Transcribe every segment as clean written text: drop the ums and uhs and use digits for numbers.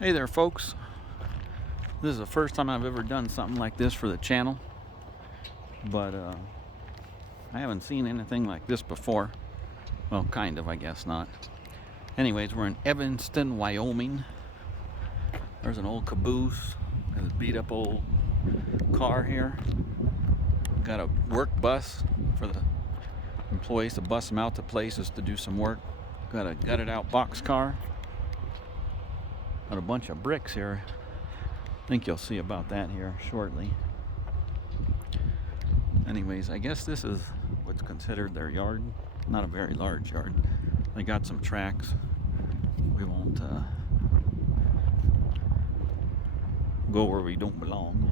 Hey there folks, this is the first time I've ever done something like this for the channel, but I haven't seen anything like this before. Well, kind of, I guess not. Anyways, we're in Evanston, Wyoming. There's an old caboose, there's a beat up old car here. Got a work bus for the employees to bus them out to places to do some work. Got a gutted out box car. Got a bunch of bricks here. I think you'll see about that here shortly. Anyways, I guess this is what's considered their yard. Not a very large yard. They got some tracks. We won't go where we don't belong.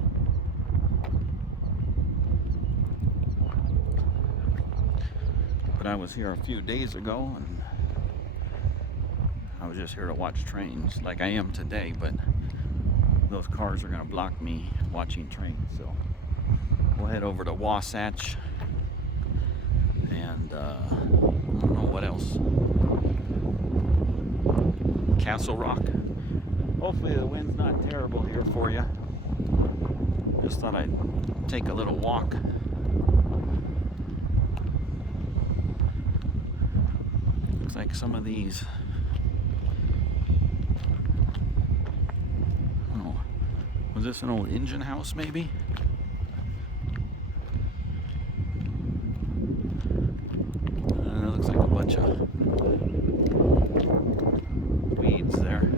But I was here a few days ago and I was just here to watch trains like I am today, but those cars are going to block me watching trains, so we'll head over to Wasatch and I don't know what else. Castle Rock. Hopefully the wind's not terrible here for you. Just thought I'd take a little walk. Looks like some of these, was this an old engine house maybe? It looks like a bunch of weeds there.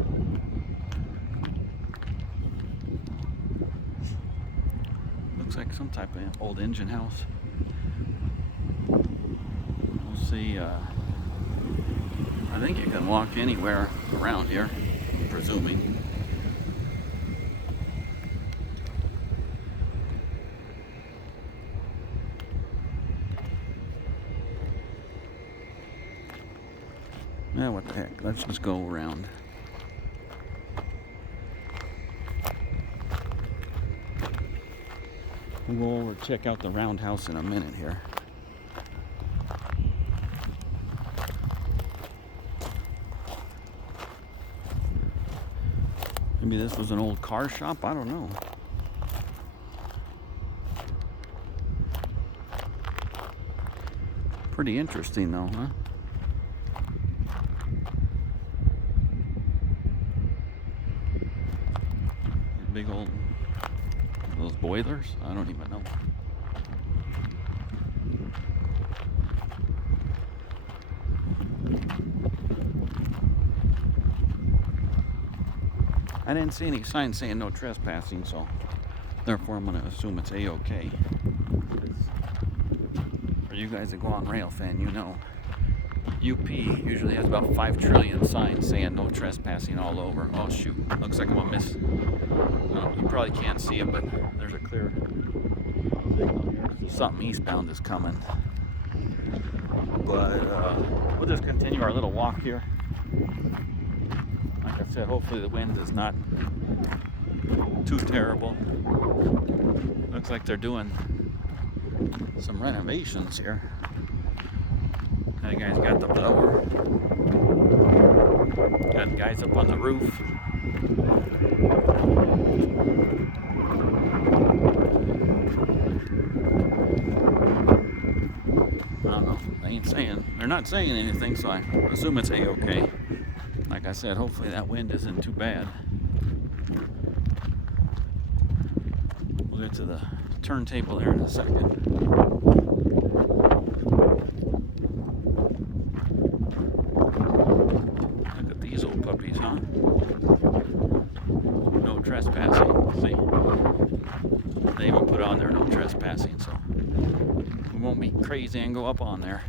Looks like some type of old engine house. We'll see. I think you can walk anywhere around here, I'm presuming. Yeah, what the heck, let's just go around. We'll go over and check out the roundhouse in a minute here. Maybe this was an old car shop, I don't know. Pretty interesting though, huh? Big old, those boilers, I don't even know. I didn't see any signs saying no trespassing, so therefore I'm going to assume it's A-okay. For you guys that go on rail fan, you know UP usually has about 5 trillion signs saying no trespassing all over. Oh shoot, looks like I'm gonna miss. You probably can't see it, but there's a clear signal here. Something eastbound is coming. But we'll just continue our little walk here. Like I said, hopefully the wind is not too terrible. Looks like they're doing some renovations here. That guy's got the blower. Got guys up on the roof. I don't know. They're not saying anything, so I assume it's A-okay. Like I said, hopefully that wind isn't too bad. We'll get to the turntable there in a second. Puppies, huh? No trespassing. See, they even put on there no trespassing, so we won't be crazy and go up on there.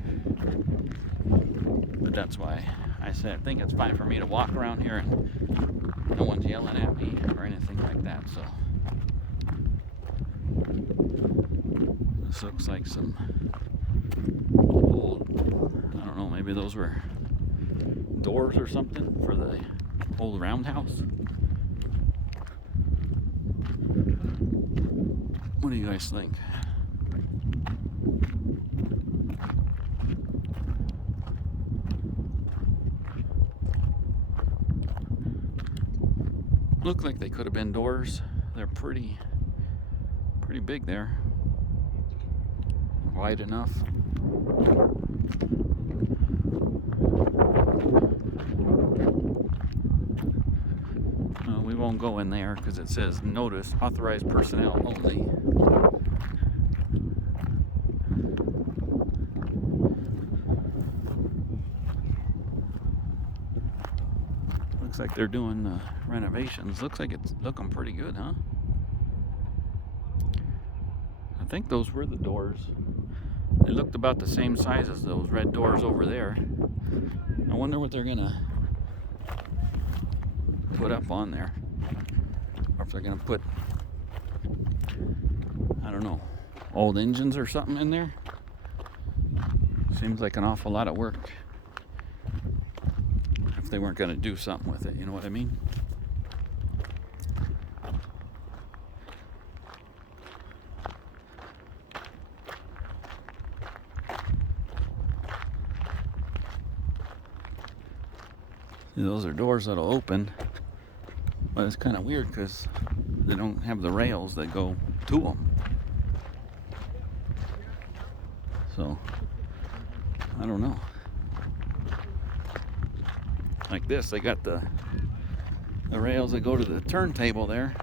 But that's why I said I think it's fine for me to walk around here and no one's yelling at me or anything like that. So this looks like some old, I don't know, maybe those were doors or something for the old roundhouse. What do you guys think? Look like they could have been doors. They're pretty big there. Wide enough. We won't go in there because it says notice authorized personnel only. Looks like they're doing renovations. Looks like it's looking pretty good, huh? I think those were the doors. They looked about the same size as those red doors over there. I wonder what they're gonna put up on there. Or if they're gonna put, I don't know, old engines or something in there. Seems like an awful lot of work. If they weren't gonna do something with it, you know what I mean? Those are doors that'll open, but it's kind of weird because they don't have the rails that go to them. So, I don't know. Like this, they got the rails that go to the turntable there.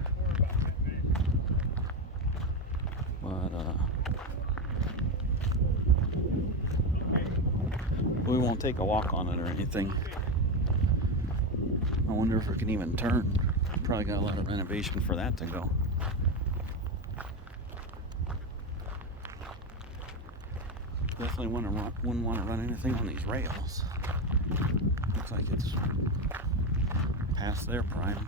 But, we won't take a walk on it or anything. I wonder if it can even turn. Probably got a lot of renovation for that to go. Definitely wouldn't want to run anything on these rails. Looks like it's past their prime.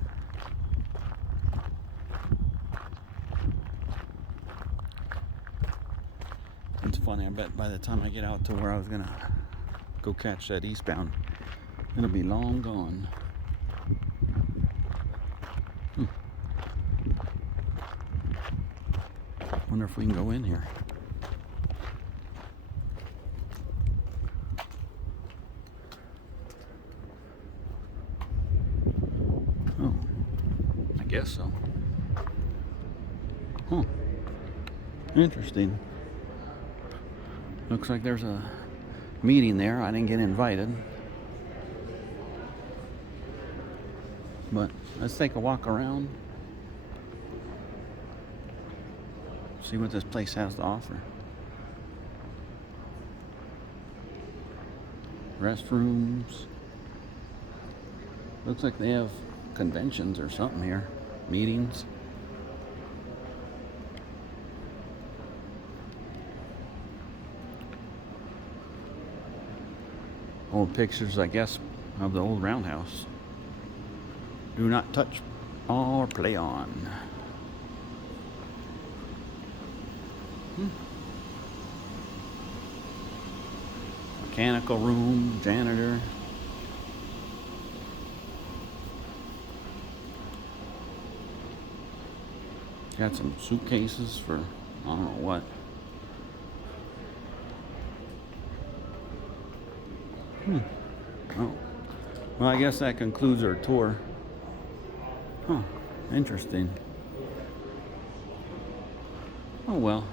It's funny, I bet by the time I get out to where I was gonna go catch that eastbound, it'll be long gone. Wonder if we can go in here. Oh, I guess so. Huh. Interesting. Looks like there's a meeting there. I didn't get invited. But let's take a walk around. See what this place has to offer. Restrooms. Looks like they have conventions or something here. Meetings. Old pictures, I guess, of the old roundhouse. Do not touch or play on. Mechanical room, janitor. Got some suitcases for I don't know what. Oh. Well, I guess that concludes our tour. Huh. Interesting. Oh well.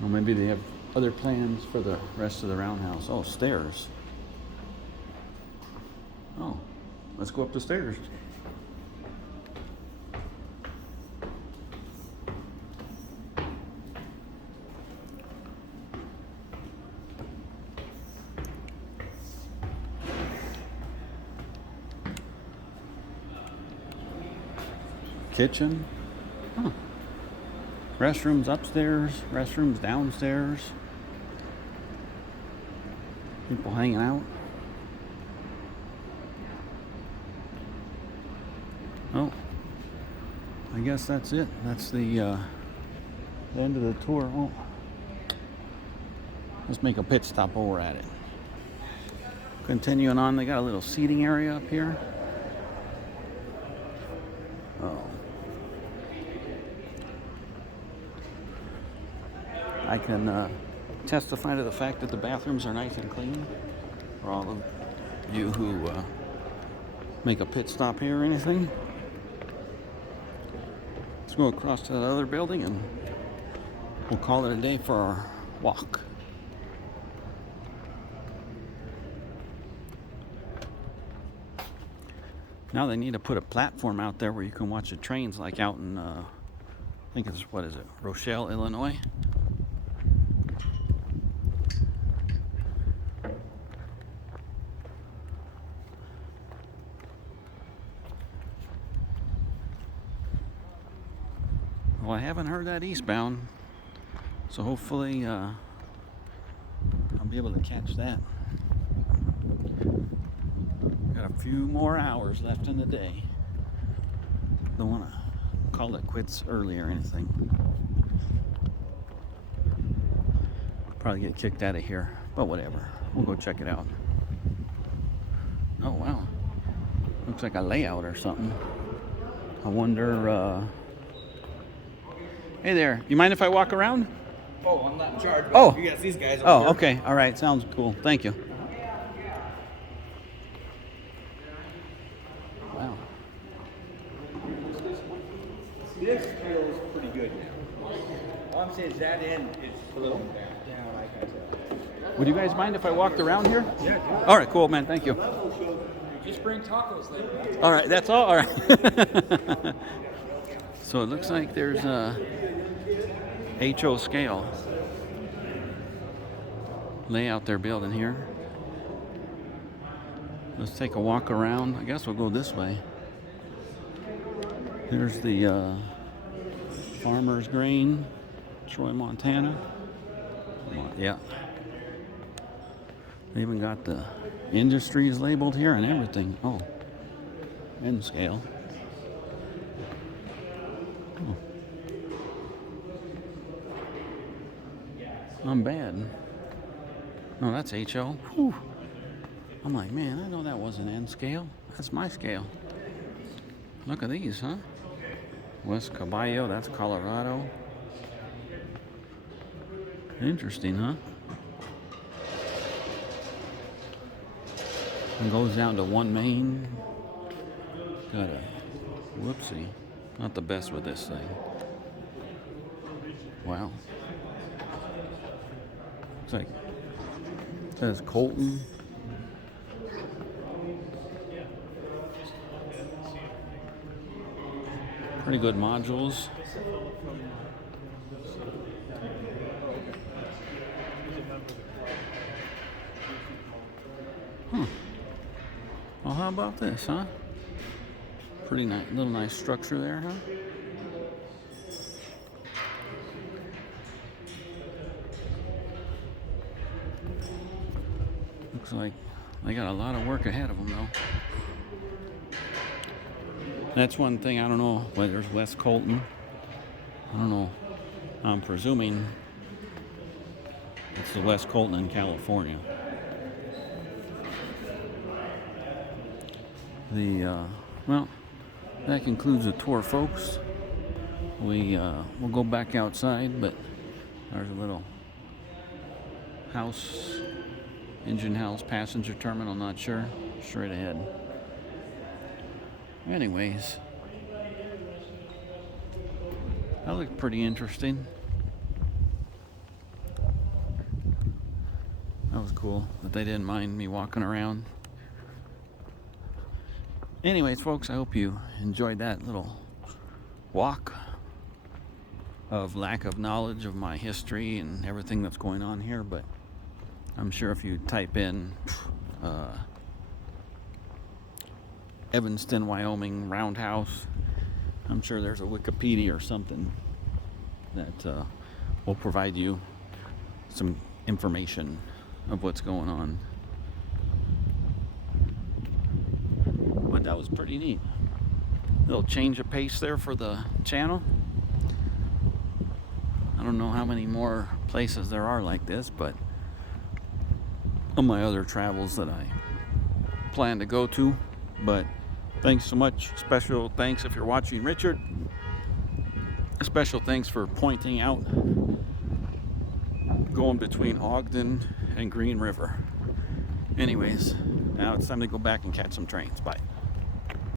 Well, maybe they have other plans for the rest of the roundhouse. Oh, stairs. Oh, let's go up the stairs. Kitchen. Huh. Restrooms upstairs, restrooms downstairs. People hanging out. Oh, I guess that's it. That's the end of the tour. Oh, let's make a pit stop while we're at it. Continuing on, they got a little seating area up here. Oh. I can testify to the fact that the bathrooms are nice and clean for all of you who make a pit stop here or anything. Let's go across to that other building and we'll call it a day for our walk. Now they need to put a platform out there where you can watch the trains, like out in, I think it's, what is it, Rochelle, Illinois. Well, I haven't heard that eastbound, so hopefully I'll be able to catch that. Got a few more hours left in the day. Don't want to call it quits early or anything. Probably get kicked out of here, but whatever. We'll go check it out. Oh wow, looks like a layout or something. I wonder. Hey there, you mind if I walk around? Oh, I'm not in charge. Oh, you got these guys. Oh, okay. All right, sounds cool. Thank you. Wow. This feels pretty good now. All I'm saying is that end is a little down. I can tell. Would you guys mind if I walked around here? Yeah. All right, cool, man. Thank you. Just bring tacos later. All right, that's all. All right. So it looks like there's a HO scale layout they're building here. Let's take a walk around. I guess we'll go this way. Here's the Farmer's Grain, Troy, Montana. Yeah. They even got the industries labeled here and everything. Oh, end scale. Oh. Not bad. No, that's HO. Whew. I'm like, man, I know that wasn't N scale. That's my scale. Look at these, huh? West Caballo, that's Colorado. Interesting, huh? And goes down to 1 Main. Got a whoopsie. Not the best with this thing. Wow. It's like, it says Colton. Pretty good modules. Huh. Well, how about this, huh? Pretty nice, little nice structure there, huh? Looks like they got a lot of work ahead of them, though. That's one thing, I don't know whether there's West Colton. I don't know. I'm presuming it's the West Colton in California. Well, that concludes the tour, folks. We'll go back outside, but there's a little house, engine house, passenger terminal, not sure. Straight ahead. Anyways, that looked pretty interesting. That was cool that they didn't mind me walking around. Anyways, folks, I hope you enjoyed that little walk of lack of knowledge of my history and everything that's going on here, but I'm sure if you type in Evanston, Wyoming Roundhouse, I'm sure there's a Wikipedia or something that will provide you some information of what's going on. But that was pretty neat. Little change of pace there for the channel. I don't know how many more places there are like this, but on my other travels that I plan to go to. But thanks so much. Special thanks if you're watching, Richard. A special thanks for pointing out going between Ogden and Green River. Anyways, now it's time to go back and catch some trains. Bye.